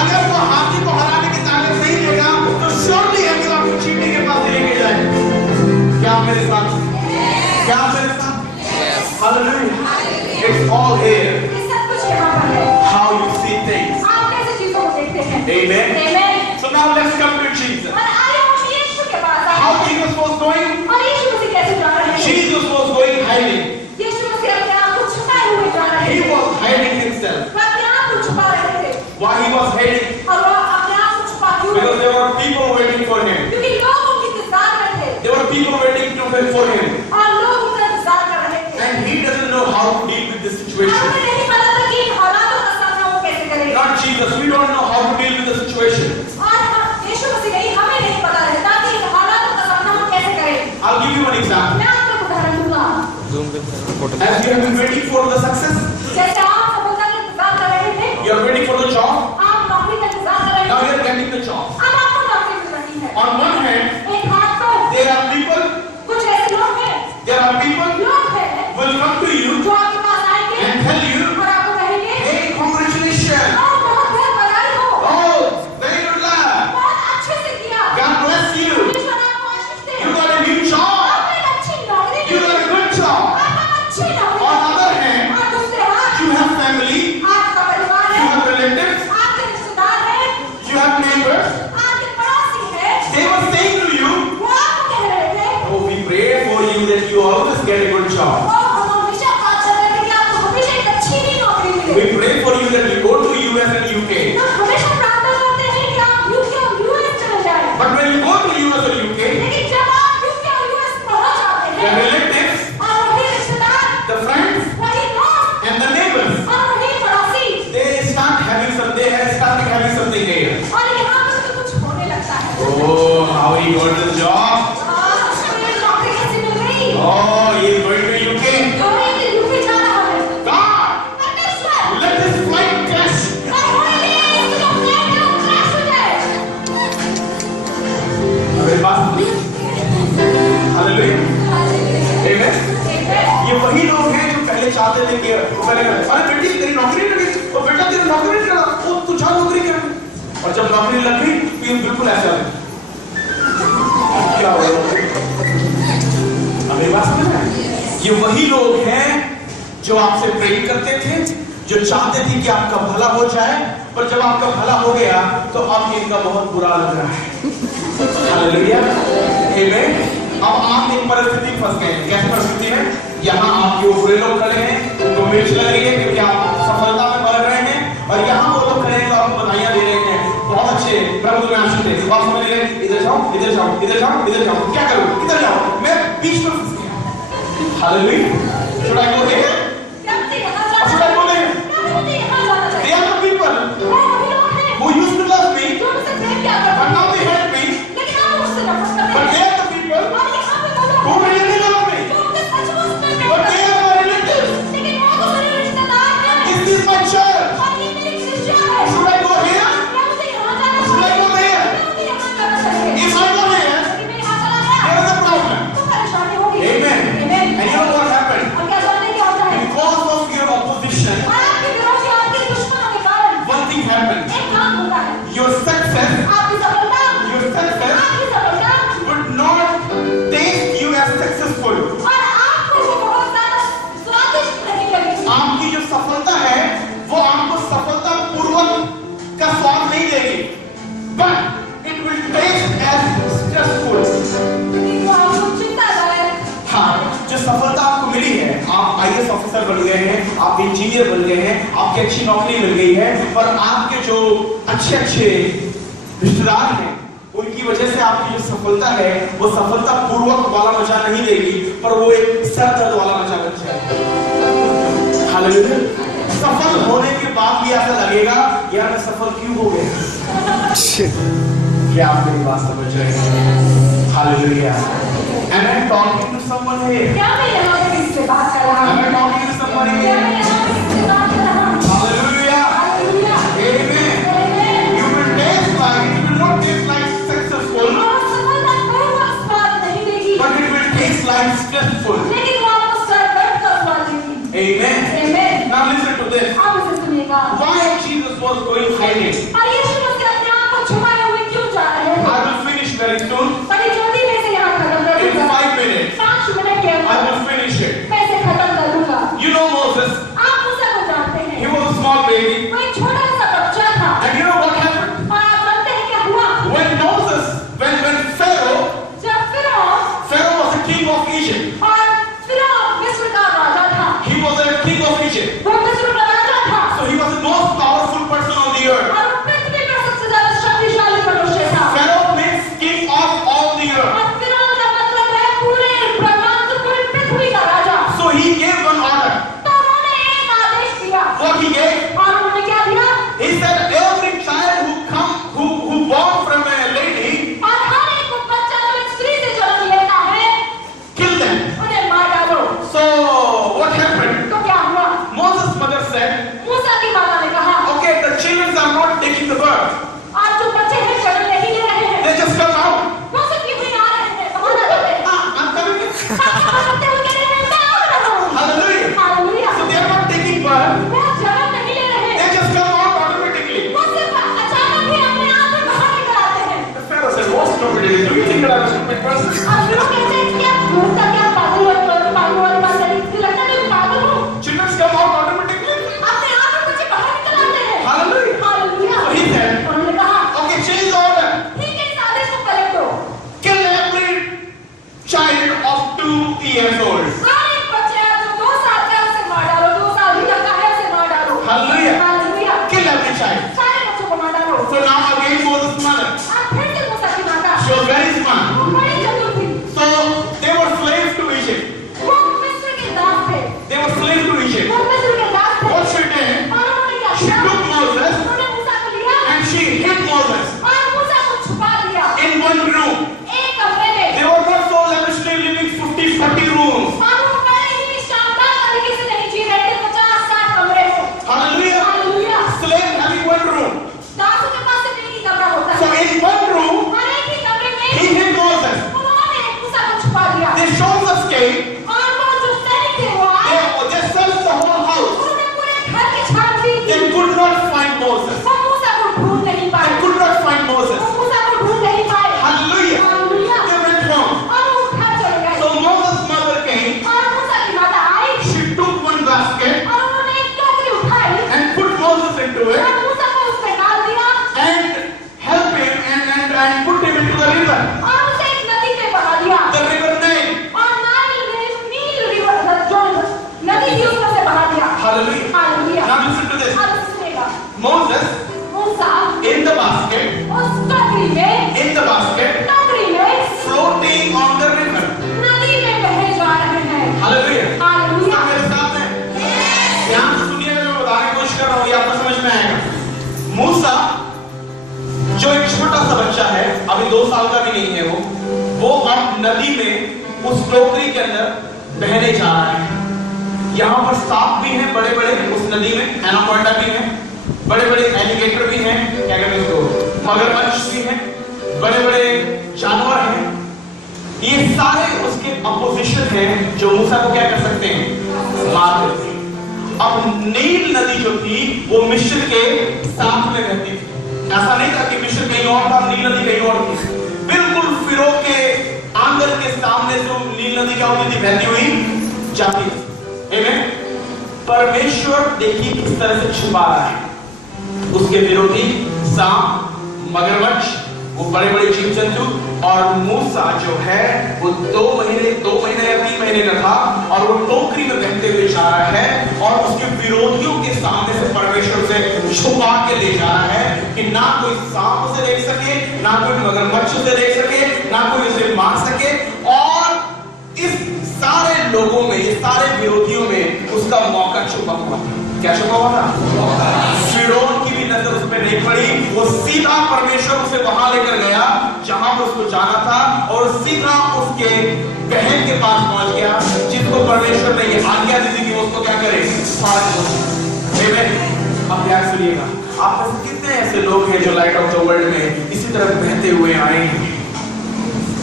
अगर वो हाथी को हराने की ताकत नहीं देगा तो surely अगर आपको चींटी के पास लेके जाए। क्या आप मेरे साथ? क्या आप मेरे साथ? Hallelujah. It's all here. ये सब कुछ यहाँ पर है। How you see things. आप कैसे चीजों को देखते हैं? Amen. Amen। So now let's come to Jesus. और आइए हम यीशु के पास आए। How Jesus was going? और यीशु मसीह कैसे जा रहे हैं? Jesus was going hiding. यीशु मसीह अपने आप को छुपाए हुए जा रहे He हैं। was hiding himself. वो अपने आप को छुपा रहे थे। Why he was hiding? और वो अपने आप को छुपा क्यों रहे Because थे? there were people waiting for him. क्योंकि लोग उनके इंतजार में थे। There were people waiting for him. और लोग उनका इंतजार कर रहे थे। And he doesn't know how to deal with this हमें situation. नहीं पता था कि इन हालातों का सामना वो कैसे करेगा। Not Jesus. We don't know how to deal with the situation. और यीशु मसीह नहीं, हमें नहीं पता रहता कि इन हालातों का सामना हम कैसे करें। I'll give you one example. मैं आपको एक उदाहरण दूंगा। As you have been waiting for the success, जैसे आप सफलता का इंतजार कर रहे थे, you are waiting for the job. आप नौकरी का इंतजार कर रहे Now थे, you are getting the job. अब आपको नौकरी मिल रही है। On one hand, एक हाथ पर there are people. कुछ ऐसे लोग हैं There are people will come to you जो आपके पास आएंगे and tell you, और आपको कहेंगे, hey, congratulations. बहुत बहुत बधाई हो, Oh, very good luck. बहुत अच्छे से किया, God bless you. ईश्वर आपको आशीष दे, You got a new job. आपने एक अच्छी नौकरी You की, got a good job. आपने अच्छी नौकरी On की। the other hand, और दूसरे हाथ you have family, आपका परिवार you है, have relatives, आपके रिश्तेदार हैं, you have neighbors. आपके पड़ोसी हैं, They were saying to you, वो आपको कह रहे थे, oh, we pray for you that you always get a good job. हम हमेशा प्रार्थना लोग हैं जो पहले चाहते थे कि पहले अरे बेटी तेरी नौकरी लगी, और बेटा तेरी नौकरी लगा, वो तू जा नौकरी कर, और जब नौकरी लग गई तो ये बिल्कुल ऐसा है क्या हो अभी बात समझ रहे हैं? ये वही लोग हैं जो आपसे प्रेम करते थे, जो चाहते थे कि आपका भला हो जाए, पर जब आपका भला हो गया तो अब इनका बहुत बुरा लग रहा है। हालेलुया, आमीन। अब आप एक परिस्थिति में फंस गए हैं। कैसी परिस्थिति में? यहाँ आपके बुरे लोग खड़े हैं, उनको मिर्च लग रही है क्योंकि आप सफलता में बढ़ रहे हैं, और यहाँ वो लोग खड़े हैं जो आपको बधाइयां दे रहे हैं, बहुत अच्छे प्रभु तुम्हें आशीष दे। आप समझ रहे हैं, इधर जाओ इधर जाओ इधर जाओ इधर जाओ, क्या करूं इधर जाओ, मैं बीच में फंस गया। Hallelujah, should I go here? Should I go there? They are the people who used to love me, but now they hate me. But they are the people who really love me, but they are my relatives. This is my church. Should I go here? Should I go there? If I go there, there is a problem. Amen. And you know what happened? Because of your opposition, one thing happened. Your success would not taste you as successful. आपकी जो सफलता है वो आपको सफलता पूर्वक का स्वाद नहीं देगी, but it will taste as stressful. हाँ, जो सफलता आपको मिली है, आप IAS ऑफिसर बन गए हैं, आप इंजीनियर बन गए हैं, आपकी अच्छी नौकरी मिल गई है, पर आपके जो अच्छे रिश्तेदार हैं उनकी वजह से आपकी जो सफलता है वो सफलता पूर्वक वाला मजा नहीं देगी, पर वो एक सर दर्द वाला मजा बन जाएगा। हालेलुया। सफल होने के बाद भी ऐसा लगेगा यार मैं सफल क्यों हो गया। क्या आप मेरी बात समझ रहे हैं? Hallelujah. Am I talking to someone here? क्या मैं यहाँ पे किससे बात कर रहा हूँ? Am I talking to someone क्या here? मैं यहाँ पे किससे बात कर रहा हूँ? Hallelujah. Amen. You will taste like, it will not taste like successful, और सफलता पूर्वक स्वाद नहीं देगी, but it will taste like stressful. लेकिन वो आपको सर दर्द का स्वाद देगी। Amen. Amen. Now listen to this. आप इसे सुनिएगा। Why Jesus was going hiding? और यीशु मसीह अपने आप को छुपाए हुए क्यों जा रहे थे? I will finish very soon. बड़ी जल्दी में से यहाँ खत्म कर In दूंगा। 5 minutes, 5 मिनट के I अंदर will finish it. मैं इसे खत्म कर दूंगा। You know Moses, आप मूसा को जानते he हैं, was a small baby. वो एक छोटा सा बच्चा था, And you know what happened? और आप जानते हैं क्या हुआ? When Moses, when Pharaoh जब फिरौन was the king of Egypt. और फिरौन मिस्र का राजा था, He was the king of Egypt. वो मिस्र का राजा था, So he was the most powerful person on the earth. और वो पृथ्वी पर सबसे ज्यादा शक्तिशाली मनुष्य था। Pharaoh means king of all the earth. और फिरौन का मतलब है पूरे ब्रह्मांड, पूरी पृथ्वी का राजा। So he gave one order. तो उन्होंने एक आदेश दिया, What he gave? और उन्होंने क्या दिया? He said every child who born from a lady, और हर एक बच्चा जो एक स्त्री से जन्म लेता है, kill them. उन्हें मार डालो। So what happened? तो क्या हुआ? Moses' mother said, मूसा की माता ने कहा, okay, the children are not taking the birth. आज जो बच्चे हैं जन्म नहीं ले रहे हैं, They just come out. वो सब क्यों नहीं आ रहे हैं? कहाँ जा रहे हैं? I'm coming. करते हुए कह रहे हैं, मैं आ रहा हूँ। Hallelujah. Hallelujah. So they are not taking birth. वो जन्म नहीं ले रहे हैं, They just come out automatically. वो सिर्फ अचानक ही अपने आप में बाहर निकल आते हैं। The Pharaoh said, what's stupid? Do you think that I'm a stupid person? और लोग कहते हैं क्या मूर्खता, क्या पागल वाली बात है? इससे लगता है मैं पागल हूँ। Children come out automatically. अपने आप में बच्चे बाहर निकल आते हैं। Hallelujah. Hallelujah. So he said, उन्होंने कहा, okay, change the order. ठीक है, इस आदेश को पलट दो। Kill every child of 2 years old. हर एक बच्चे जो 2 साल का है उसे मार डालो, 2 साल भी का है उसे मार डालो। Hallelujah. Hallelujah. Kill every child. सारे बच्चों को मार डालो। So now again Moses' mother. अब फिर से मूसा की माता, She was very smart. वो बड़ी चतुर थी। So they were slaves to Egypt. वो मिस्र के दास थे। They were slaves to Egypt. वो मिस्र के दास थे। What she did? और उन्होंने क्या She किया? took Moses उन्होंने मूसा को लिया and she hid Moses और मूसा को छुपा दिया in one room. एक कमरे में। They were not so lavishly living 50-40 rooms. और वो बड़े ही शानदार तरीके से नहीं जी रहे थे, 50-60 कमरे में। Hallelujah. Hallelujah. Slave having one room. दासों के पास सिर्फ एक ही कमरा होता So है। in one room, और एक ही कमरे में he hid Moses. उन्होंने मूसा को छुपा दिया। The soldiers came. और वो जो सैनिक थे वो They आए Hallelujah. Hallelujah. Now listen to this. अब सुनिएगा। Moses मूसा in the basket, उस टोकरी में floating on the river. नदी में बहे जा रहे हैं। Hallelujah. हालेलुया। मेरे साथ है। ध्यान से सुनिएगा, मैं बताने की कोशिश कर रहा हूँ, ये आपको समझ में आएगा। मूसा जो एक छोटा सा बच्चा है, अभी 2 साल का भी नहीं है वो अब नदी में उस टोकरी के अंदर बहने जा रहा है। यहाँ पर सांप भी हैं बड़े बड़े उस नदी में, एनाकोंडा भी है, बड़े बड़े एलिगेटर भी हैं, क्या कहते हैं उसको, मगरमच्छ भी हैं, बड़े बड़े जानवर हैं। ये सारे उसके अपोजिशन हैं जो मूसा को क्या कर सकते हैं, मार सकते हैं। अब नील नदी जो थी वो मिस्र के साथ में बहती थी। ऐसा नहीं था कि मिस्र कहीं और था, नील नदी कहीं और थी। बिल्कुल फिरौन के आंगन के सामने से नील नदी क्या होती थी, बहती हुई जाती थी। आमीन। परमेश्वर देखिए किस तरह से छुपा रहा है उसके विरोधी सांप, मगरमच्छ, वो बड़े बड़े जीव जंतु, और मूसा जो है वो 2 महीने या 3 महीने का था और वो टोकरी में बहते हुए जा रहा है और उसके विरोधियों के सामने से परमेश्वर से छुपा के ले जा रहा है कि ना कोई सांप उसे देख सके, ना कोई मगरमच्छ उसे देख सके, ना कोई उसे मार सके। और इस सारे लोगों में, ये सारे विरोधियों में उसका मौका छुपा हुआ था। क्या छुपा हुआ था? फिरौन की भी नजर उस पर नहीं पड़ी, वो सीधा परमेश्वर उसे वहां लेकर गया जहां पर उसको जाना था और सीधा उसके बहन के पास पहुंच गया जिसको परमेश्वर ने ये आज्ञा दी थी कि उसको क्या करे, अब ध्यान सुनिएगा, आप में से कितने ऐसे लोग हैं जो लाइट ऑफ द वर्ल्ड में इसी तरह बहते हुए आए हैं।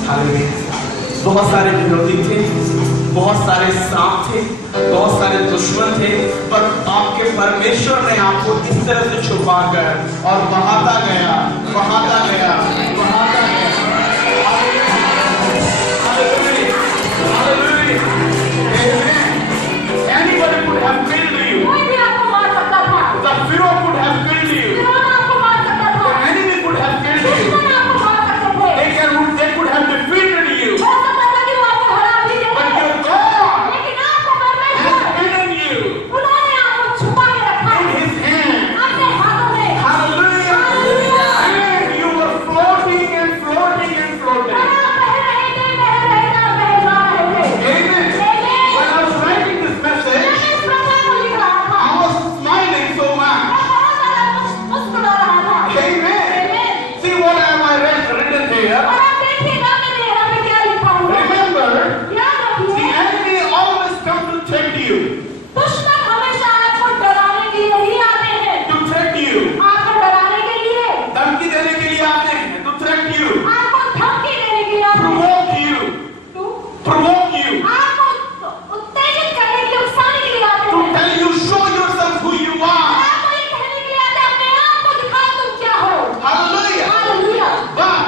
हालेलुया। बहुत सारे विरोधी थे, बहुत सारे सांप थे, बहुत सारे दुश्मन थे, पर आपके परमेश्वर ने आपको इस तरह से छुपाकर और बहाता गया, बहाता गया, बहाता गया। Anybody could have killed you. कोई भी आपको मार सकता था। The Pharaoh could have killed you. फिरौन आपको मार सकता था। The enemy could have killed you. दुश्मन आपको मार सकते थे। They could have defeated you. हो सकता था कि वो आपको हरा भी देते। But your God लेकिन आपको परमेश्वर has hidden you उन्होंने आपको छुपा के रखा in है His hand. अपने हाथों में। Hallelujah. And you were floating and floating and floating. और आप बह रहे थे, बह रहे थे, बह जा रहे थे। Amen. When I was writing this message, मैं इस प्रकार को लिख रहा था। I was smiling so much. मैं बहुत ज़्यादा मुस्कुरा रहा था। Amen. Amen. See what am I written here? और आप देखिएगा मैंने यहाँ पे क्या लिखा हुआ है। Remember, याद the रखिए, enemy always comes to tempt you, दुश्मन हमेशा आपको डराने के लिए ही आते हैं। to threat you, आपको डराने के लिए, धमकी देने के लिए आते हैं, to threat you, आपको धमकी देने के लिए आते हैं। provoke you, तो provoke you, आपको उत्तेजित करने के लिए, उकसाने के लिए आते to हैं। tell you, show yourself who you और are. आपको ये कहने के लिए आते हैं, अपने आप को दिखाओ तुम क्या हो। Hallelujah. हालेलुया। But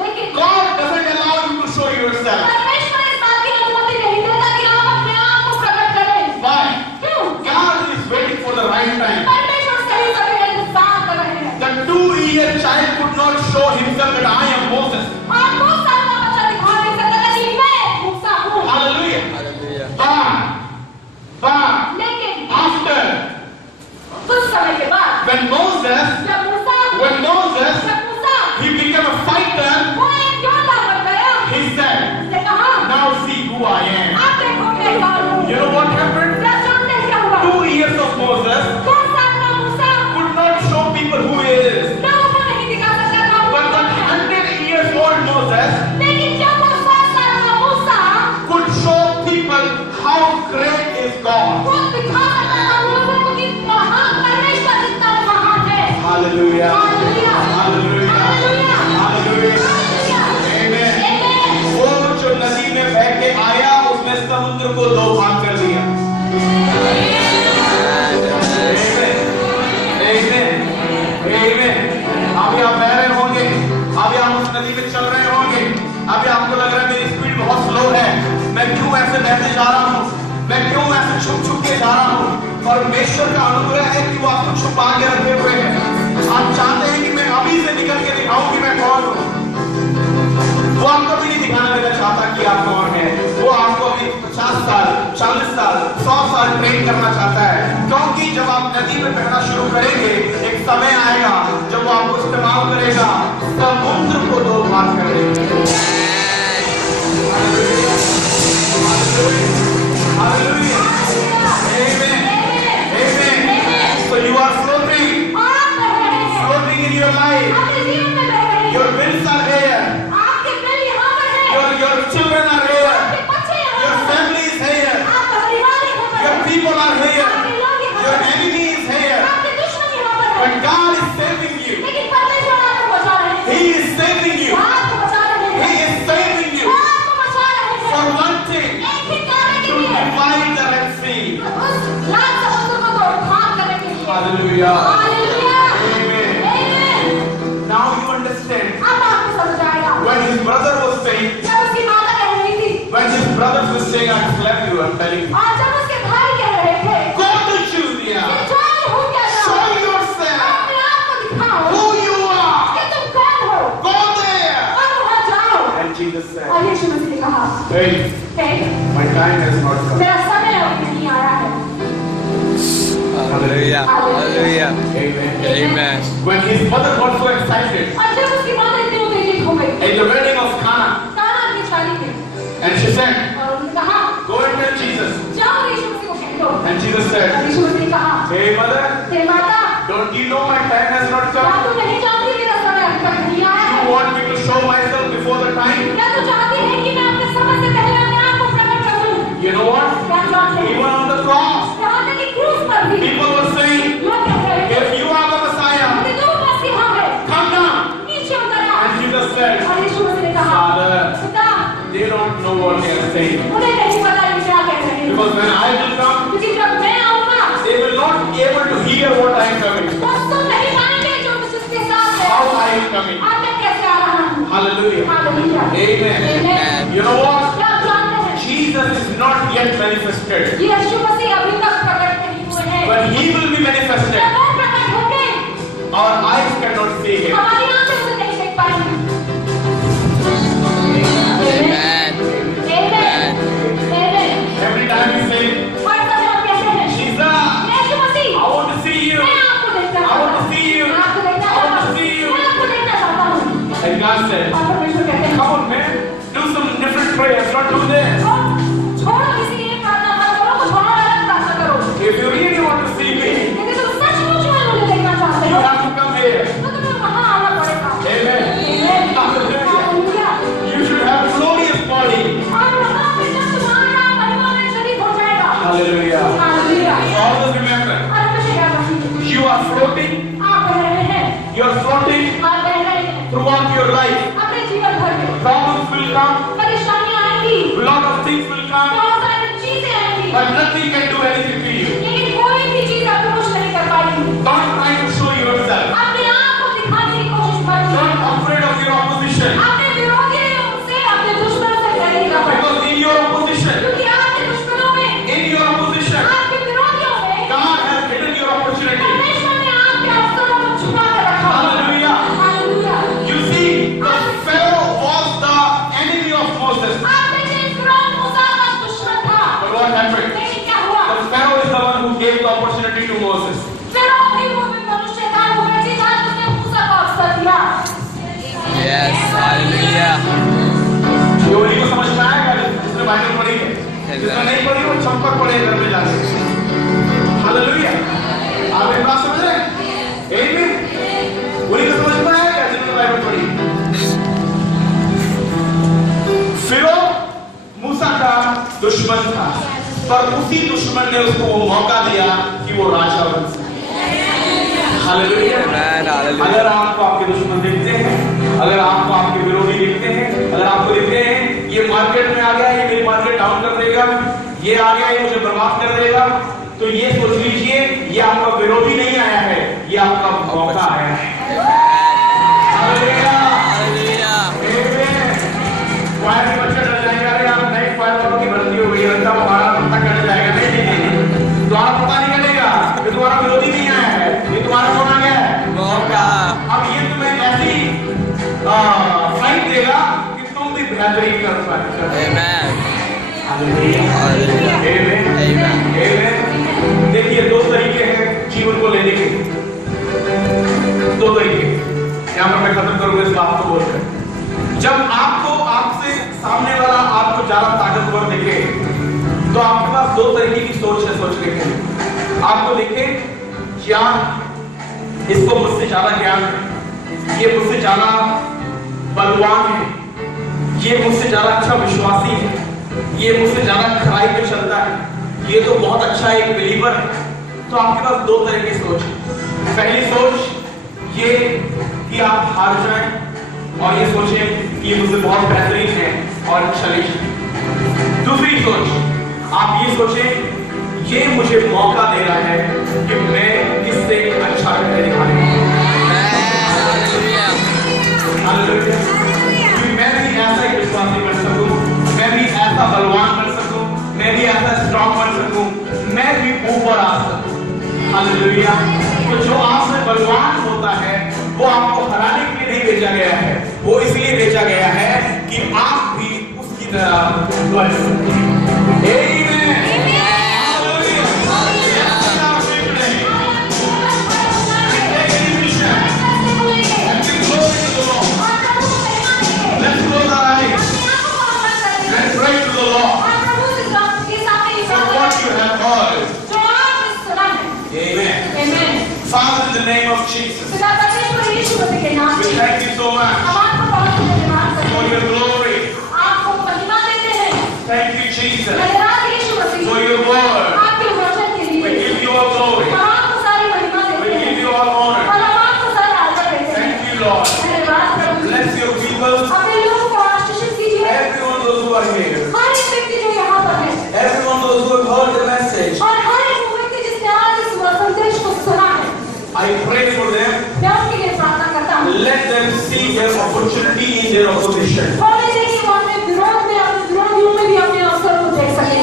लेकिन God doesn't allow you to show yourself. परमेश्वर इस बात की अनुमति नहीं देता कि आप अपने आप को प्रकट करें। Why? क्यों? God is waiting for the right time. परमेश्वर सही समय का इंतजार कर रहे हैं। The 2-year child could not show himself that I am Moses. और 2 साल का बच्चा दिखा नहीं सकता था कि मैं मूसा हूँ। Hallelujah. But लेकिन after, कुछ समय के बाद when Moses, जब मूसा he became a fighter, वो एक योद्धा बन गया, he said, उसने कहा, now see who I am. आप देखो मैं कौन हूँ। You know what happened? क्या जानते हैं क्या हुआ? 2 years of Moses 2 साल का मूसा could not show people who he is. लोगों को नहीं दिखा सकता था। But the 100 years old Moses लेकिन जब वो 100 साल का मूसा could show people how great is God. वो दिखा सकता था लोगों को कि महान परमेश्वर कितना महान है। Hallelujah. Hallelujah. Hallelujah. Hallelujah. Hallelujah. Hallelujah. Amen. आमीन। वो जो नदी में बह के आया उसने समुद्र को 2 भाग कर दिया। अभी आप बह रहे होंगे, अभी आप उस नदी में चल रहे होंगे, अभी आपको लग रहा है मेरी स्पीड बहुत स्लो है, मैं क्यों ऐसे बहते जा रहा हूँ, मैं क्यों ऐसे छुप के जा रहा हूँ। परमेश्वर का अनुग्रह है कि वो आपको छुपा के रखे हुए हैं। आप चाहते हैं कि मैं अभी से निकल के दिखाऊं कि मैं कौन हूँ। वो आपको भी नहीं दिखाना देना चाहता कि आप कौन हैं। वो आपको अभी 50 साल, 40 साल, 100 साल ट्रेन करना चाहता है। क्योंकि जब आप नदी में बहना शुरू करेंगे, एक समय आएगा जब वो आपको इस्तेमाल करेगा, समुद्र को दो भाग कर देगा। Hallelujah. Amen. Amen. So you are floating in your life. Your bills are here. Your children are here. Your family is here. Your people are here. Your enemy is here. But God is saving you. He is saving you. He is saving you. For one thing, to divide the Red Sea. Hallelujah. Amen. Now you understand. When his brother was saying, when his brothers were saying, I left you, I'm telling you. Go to Judea. Show yourself who you are. Go there. And Jesus said, hey, my time has not come. Hallelujah. Hallelujah. Amen. Amen. When his mother got so excited in the wedding of Cana, and she said, go and tell Jesus. And Jesus said, hey mother, don't you know my time has not come? You want me to show myself before the time? You know what? Even on the cross, people were saying, if you are the Messiah, come down. And Jesus said, Father, they don't know what they are saying. Because when I will come, they will not be able to hear what I am coming. How I am coming. Hallelujah. Amen. You know what? Jesus is not yet manifested. When he will be manifested, our eyes cannot see him. Amen. Every time we say, Jesus, I want to see you. I want to see you. I want to see you. And God said, come on man, do some different prayers, not do this. If you really want to see me, you have to come here. Amen. Hallelujah. You should have a glorious body. Hallelujah. Always remember, you are floating. You are floating throughout your life. Problems will come. A lot of things will come. But nothing can do anything to you. Don't try to show yourself. Don't afraid of your opposition. Because in your opposition, God has hidden your opportunity. Hallelujah. You see, the Pharaoh was the enemy of Moses. But what happened? The Pharaoh is the one who gave the opportunity to Moses. Yes. Hallelujah. योनी को समझ में आएगा जिसने बाइबल पढ़ी है, जिसने नहीं पढ़ी वो चंपक पढ़े घर में जाके। हालेलुया। आप एक बात समझ रहे हैं? आमीन। उन्हीं को समझ में आएगा जिन्होंने बाइबल पढ़ी। फिरौन मूसा का दुश्मन था, पर उसी दुश्मन ने उसको वो मौका दिया कि वो राजा बन सके। हालेलुया। अगर आपको आपके दुश्मन दिखते हैं, अगर आपको आपके विरोधी दिखते हैं, अगर आपको दिखते हैं ये मार्केट में आ गया, ये मेरी मार्केट डाउन कर देगा, ये आ गया, ये मुझे बर्बाद कर देगा, तो ये सोच लीजिए ये आपका विरोधी नहीं आया है, ये आपका मौका आया है। हालेलुया। फायर के बच्चे डर जाएंगे, अरे आप नई फायर वालों की भर्ती हो गई है, लगता हमारा पता कट जाएगा। नहीं, तुम्हारा पता नहीं कटेगा, ये तुम्हारा विरोधी नहीं आया है, ये तुम्हारा कौन आ गया है? मौका। अब ये तुम्हें ऐसी साइन देगा कि तुम भी बेहतरीन कर पाए। आमीन। देखिए दो तरीके हैं को लेने के दो तरीके, यहाँ पर मैं खत्म करूंगा इस बात को बोलकर। जब आपसे सामने वाला आपको ज्यादा ताकतवर दिखे तो आपके पास दो तरीके की सोच है सोचने के। आपको देखे क्या इसको मुझसे ज्यादा ज्ञान है, ये मुझसे ज्यादा बलवान है, ये मुझसे ज्यादा अच्छा विश्वासी है, ये मुझसे ज्यादा खराई पे चलता है, ये तो बहुत अच्छा एक बिलीवर है। तो आपके पास दो तरह की सोच है। पहली सोच ये कि आप हार जाएं और ये सोचें कि ये मुझसे बहुत बेहतरीन है और चले जाएं। दूसरी सोच आप ये सोचें ये मुझे मौका दे रहा है कि मैं इससे अच्छा करके दिखाने मैं भी ऐसा ही विश्वासी बन सकूं, मैं भी ऐसा बलवान बन सकूं, मैं भी ऐसा स्ट्रॉन्ग बन सकूं, मैं भी ऊपर आ सकूं। हालेलुया। तो जो आपसे बलवान होता है वो आपको हराने के लिए नहीं भेजा गया है, वो इसलिए भेजा गया है कि आप भी उसकी तरह बढ़ सकें। Father, in the name of Jesus, we thank you so much for your glory. Thank you, Jesus, for your word. We give you all glory. We give you all honor. Thank you, Lord. Bless your people. Everyone those who are here. Everyone those who have heard the message. I pray for them. Let them see their opportunity in their opposition.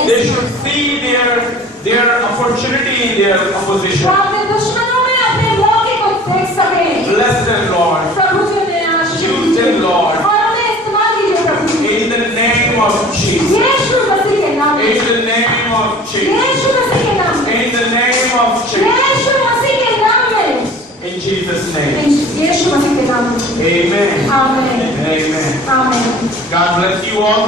They should see their opportunity in their opposition. Bless them, Lord. Use them, Lord. In the name of Jesus. In the name of Jesus. In the name of Jesus. In Jesus' name. Amen. Amen. Amen. Amen. God bless you all.